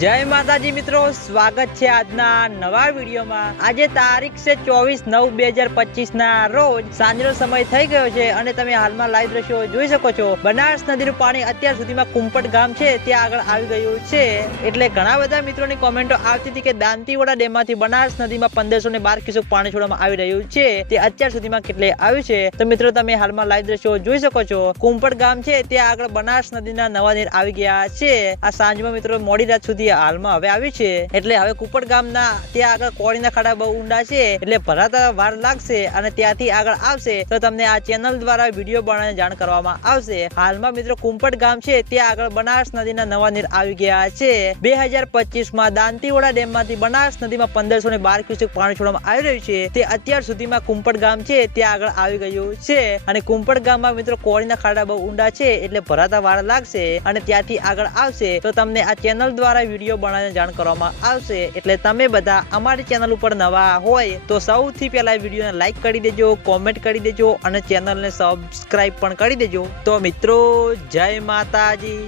જય માતાજી મિત્રો, સ્વાગત છે આજના નવા વિડીયોમાં. આજે તારીખ છે ચોવીસ નવ બે હજાર પચીસ ના રોજ સાંજનો સમય થઈ ગયો છે અને તમે હાલમાં લાઈવ દ્રશ્યો જોઈ શકો છો. બનાસ નદીનું પાણી અત્યાર સુધીમાં કુંપટ ગામ છે, ત્યાં આગળ આવી ગયું છે. એટલે ઘણા બધા મિત્રોની કોમેન્ટો આવતી હતી કે દાંતીવાડા ડેમમાંથી બનાસ નદીમાં પંદરસો ને બાર ક્યુસેક પાણી છોડવામાં આવી રહ્યું છે. તે અત્યાર સુધીમાં કેટલે આવ્યું છે? તો મિત્રો, તમે હાલમાં લાઈવ દ્રશ્યો જોઈ શકો છો. કુંપટ ગામ છે, ત્યાં આગળ બનાસ નદીના નવા નીર આવી ગયા છે. આ સાંજમાં મિત્રો મોડી રાત સુધી હાલમાં હવે આવી છે. એટલે હવે કુપડ ગામના ત્યાં આગળ કોળીના ખાડા બહુ ઊંડા છે. એટલે ભરાતા વાર લાગશે અને ત્યાંથી આગળ આવશે તો તમને આ ચેનલ દ્વારા વીડિયો બનાવીને જાણ કરવામાં આવશે. હાલમાં મિત્રો કુંપટ ગામ છે, ત્યાં આગળ બનાસ નદીના નવા નીર આવી ગયા છે. બે હજાર પચીસમાં દાંતીવાડા ડેમમાંથી બનાસ નદીમાં પંદરસો ને બાર ક્યુસેક પાણી છોડવામાં આવી રહ્યું છે. તે અત્યાર સુધીમાં કુંપટ ગામ છે, ત્યાં આગળ આવી ગયું છે. અને કુંપટ ગામમાં મિત્રો કોળીના ખાડા બહુ ઊંડા છે, એટલે ભરાતા વાર લાગશે અને ત્યાંથી આગળ આવશે. તો તમને આ ચેનલ દ્વારા વીડિયો બનાવીને જાણ કરવામાં આવશે. એટલે તમે બધા અમારી ચેનલ ઉપર નવા હોય તો સૌથી પહેલા વિડીયોને લાઈક કરી દેજો કોમેન્ટ કરી દેજો અને ચેનલને સબસ્ક્રાઈબ પણ કરી દેજો. તો મિત્રો, જય માતાજી.